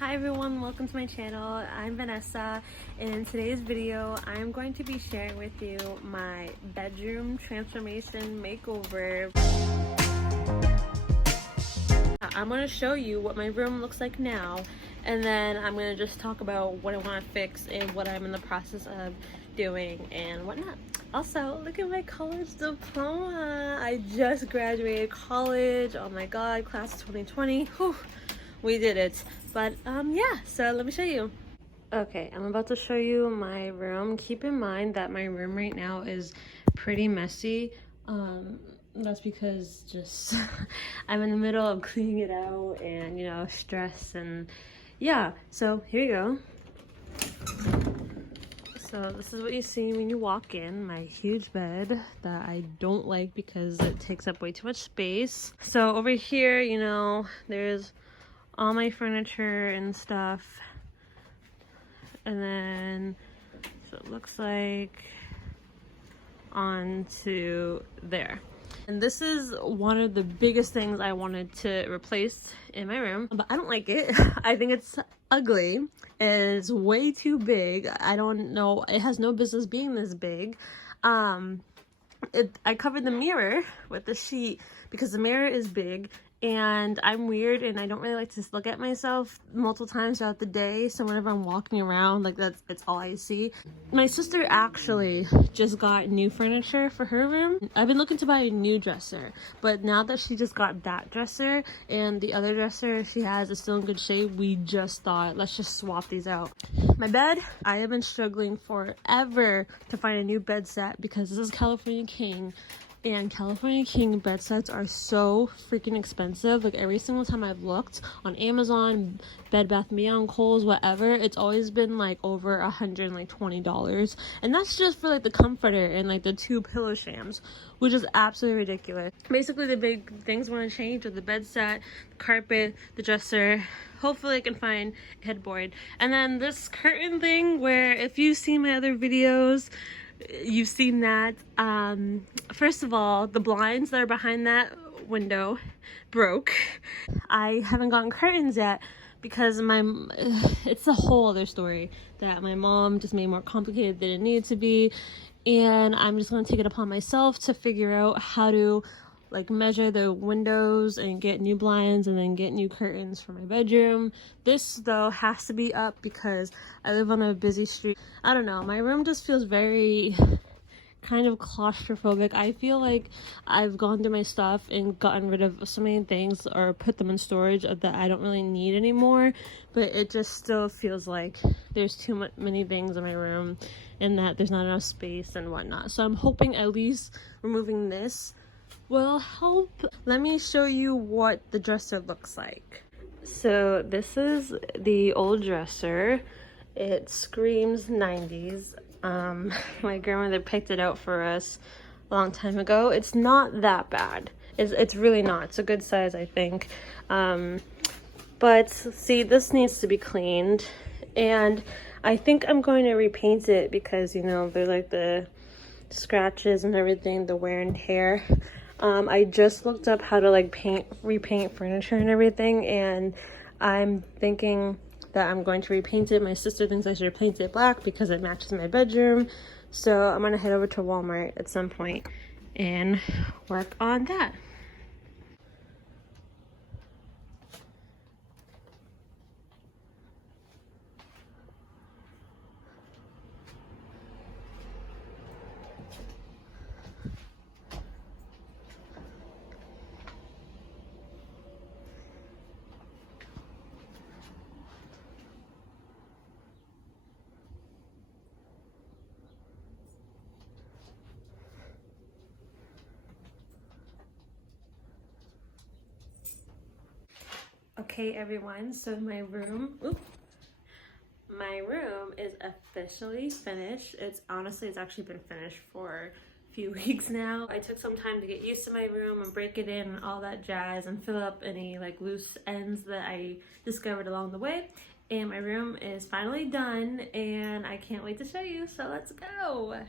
Hi everyone, welcome to my channel. I'm Vanessa, and in today's video I'm going to be sharing with you my bedroom transformation makeover. I'm going to show you what my room looks like now, and then I'm going to just talk about what I want to fix and what I'm in the process of doing and whatnot. Also, look at my college diploma. I just graduated college. Oh my god, class of 2020. Whew, we did it. But yeah, so let me show you. Okay, I'm about to show you my room. Keep in mind that my room right now is pretty messy. That's because just I'm in the middle of cleaning it out and, you know, stress, and yeah. So here you go. So this is what you see when you walk in. My huge bed that I don't like because it takes up way too much space. So over here, you know, there's all my furniture and stuff. And then, so it looks like onto there. And this is one of the biggest things I wanted to replace in my room, but I don't like it. I think it's ugly and it's way too big. I don't know, it has no business being this big. I covered the mirror with the sheet because the mirror is big, and I'm weird and I don't really like to look at myself multiple times throughout the day, so whenever I'm walking around, like, it's all I see. My sister actually just got new furniture for her room. I've been looking to buy a new dresser, but now that she just got that dresser and the other dresser she has is still in good shape, we just thought, let's just swap these out. My bed, I have been struggling forever to find a new bed set because this is California King, and California King bed sets are so freaking expensive. Like, every single time I've looked on Amazon, Bed Bath & Beyond, Kohl's, whatever, it's always been like over $120, and that's just for like the comforter and like the 2 pillow shams, which is absolutely ridiculous. Basically, the big things I want to change are the bed set, the carpet, the dresser. Hopefully I can find a headboard, and then this curtain thing, where if you've seen my other videos, you've seen that. First of all, the blinds that are behind that window broke. I haven't gotten curtains yet because it's a whole other story that my mom just made more complicated than it needed to be, and I'm just going to take it upon myself to figure out how to like measure the windows and get new blinds and then get new curtains for my bedroom. This though has to be up because I live on a busy street. I don't know, my room just feels very kind of claustrophobic. I feel like I've gone through my stuff and gotten rid of so many things or put them in storage that I don't really need anymore, but it just still feels like there's too many things in my room and that there's not enough space and whatnot. So I'm hoping at least removing this will help. Let me show you what the dresser looks like. So this is the old dresser. It screams 90s. My grandmother picked it out for us a long time ago. It's not that bad. It's really not. It's a good size, I think. But see, this needs to be cleaned, and I think I'm going to repaint it because, you know, they're like the scratches and everything, the wear and tear. I just looked up how to like repaint furniture and everything, and I'm thinking that I'm going to repaint it. My sister thinks I should paint it black because it matches my bedroom. So I'm gonna head over to Walmart at some point and work on that. Okay everyone, so my room is officially finished. It's actually been finished for a few weeks now. I took some time to get used to my room and break it in and all that jazz and fill up any like loose ends that I discovered along the way. And my room is finally done and I can't wait to show you, so let's go.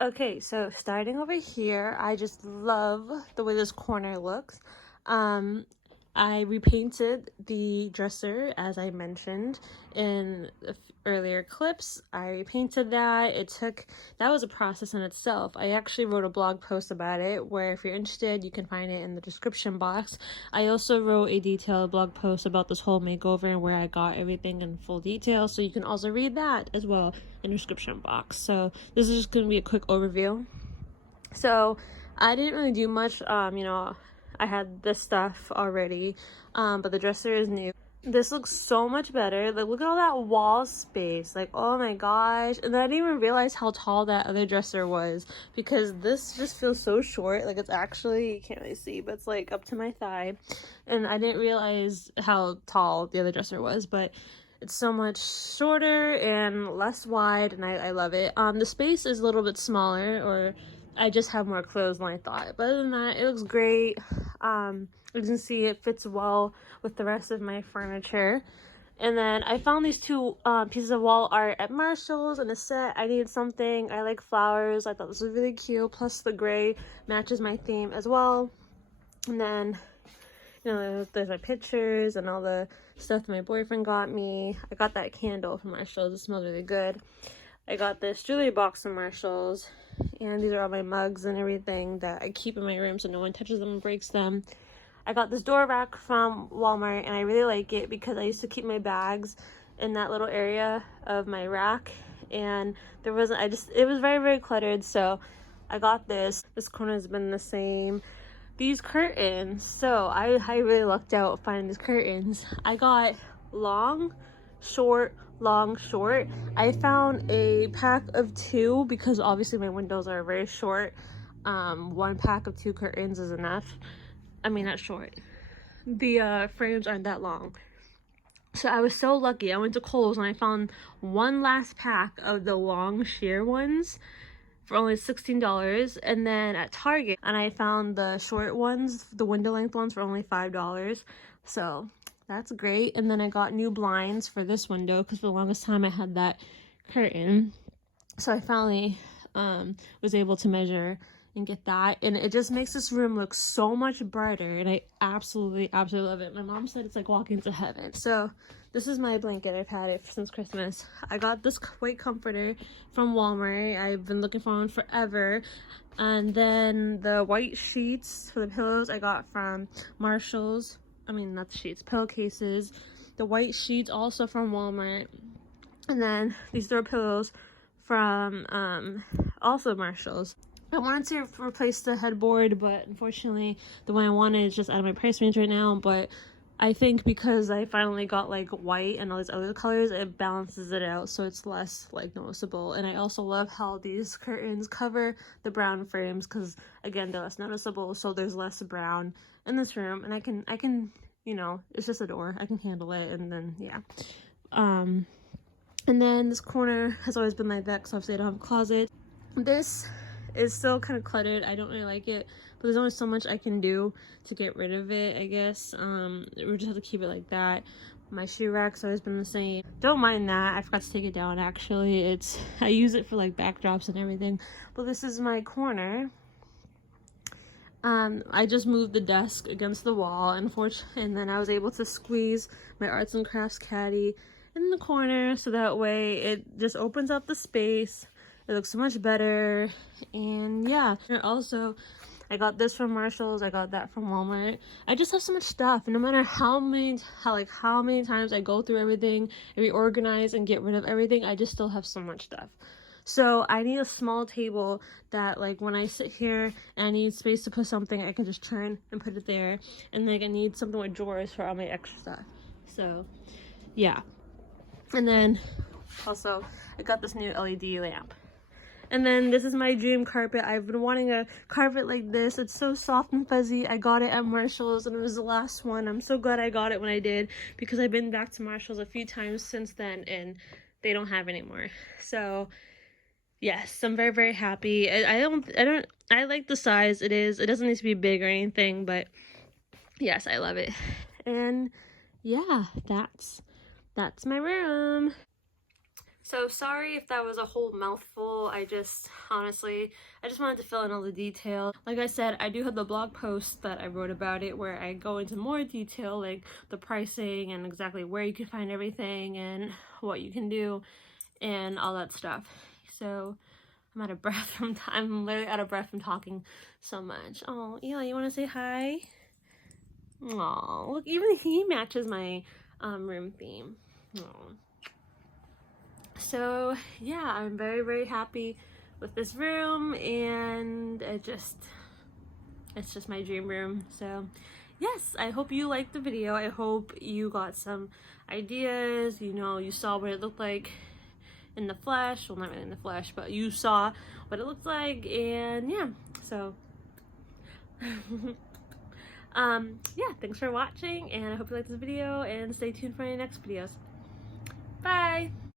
Okay, so starting over here, I just love the way this corner looks. Um, I repainted the dresser, as I mentioned in earlier clips. I repainted that. That was a process in itself. I actually wrote a blog post about it, where if you're interested, you can find it in the description box. I also wrote a detailed blog post about this whole makeover and where I got everything in full detail, so you can also read that as well in the description box. So this is just going to be a quick overview. So I didn't really do much. I had this stuff already, but the dresser is new. This looks so much better. Like, look at all that wall space. Like, oh my gosh. And then I didn't even realize how tall that other dresser was, because this just feels so short. Like, it's actually, you can't really see, but it's like up to my thigh. And I didn't realize how tall the other dresser was, but it's so much shorter and less wide, and I love it. The space is a little bit smaller, or I just have more clothes than I thought. But other than that, it looks great. You can see it fits well with the rest of my furniture. And then I found these two pieces of wall art at Marshall's in a set. I needed something. I like flowers. I thought this was really cute. Plus the gray matches my theme as well. And then, there's my pictures and all the stuff my boyfriend got me. I got that candle from Marshall's. It smells really good. I got this jewelry box from Marshall's. And these are all my mugs and everything that I keep in my room so no one touches them and breaks them. I got this door rack from Walmart, and I really like it because I used to keep my bags in that little area of my rack, and it was very, very cluttered, so I got this. This corner has been the same. These curtains, so I really lucked out finding these curtains. I got long, short, long, short. I found a pack of 2 because obviously my windows are very short. 1 pack of 2 curtains is enough. I mean, not short. The frames aren't that long. So I was so lucky. I went to Kohl's and I found 1 last pack of the long sheer ones for only $16, and then at Target, and I found the short ones, the window length ones, for only $5. So that's great. And then I got new blinds for this window because for the longest time I had that curtain. So I finally was able to measure and get that, and it just makes this room look so much brighter, and I absolutely love it. My mom said it's like walking to heaven. So this is my blanket. I've had it since Christmas. I got this white comforter from Walmart. I've been looking for one forever. And then the white sheets for the pillows I got from Marshall's. I mean, not the sheets, pillowcases. The white sheets also from Walmart. And then these throw pillows from also Marshall's. I wanted to replace the headboard, but unfortunately the one I wanted is just out of my price range right now. But I think because I finally got like white and all these other colors, it balances it out so it's less like noticeable. And I also love how these curtains cover the brown frames because again, they're less noticeable, so there's less brown in this room. And I can it's just a door, I can handle it. And then yeah, and then this corner has always been like that because obviously I don't have a closet. This is still kind of cluttered. I don't really like it, but there's only so much I can do to get rid of it, I guess. We just have to keep it like that. My shoe rack's always been the same. Don't mind that. I forgot to take it down actually. I use it for like backdrops and everything. But this is my corner. I just moved the desk against the wall, and then I was able to squeeze my arts and crafts caddy in the corner so that way it just opens up the space. It looks so much better. And yeah, and also I got this from Marshall's. I got that from Walmart. I just have so much stuff, and no matter how many times I go through everything and reorganize and get rid of everything, I just still have so much stuff. So I need a small table that like when I sit here and I need space to put something, I can just turn and put it there. And like I need something with drawers for all my extra stuff. So yeah. And then also I got this new LED lamp. And then this is my dream carpet. I've been wanting a carpet like this. It's so soft and fuzzy. I got it at Marshall's and it was the last one. I'm so glad I got it when I did because I've been back to Marshall's a few times since then and they don't have it anymore. So yes, I'm very, very happy. I like the size it is. It doesn't need to be big or anything, but yes, I love it. And yeah, that's my room. So sorry if that was a whole mouthful. Honestly, I just wanted to fill in all the detail. Like I said, I do have the blog post that I wrote about it where I go into more detail, like the pricing and exactly where you can find everything and what you can do and all that stuff. So I'm out of breath from I'm literally out of breath from talking so much. Oh, Eli, you want to say hi? Oh, look, even he matches my room theme. Aww. So yeah, I'm very, very happy with this room, and it's just my dream room. So yes, I hope you liked the video. I hope you got some ideas, you know, you saw what it looked like in the flesh. Well, not really in the flesh, but you saw what it looked like, and yeah, so yeah, thanks for watching, and I hope you liked this video, and stay tuned for my next videos. Bye!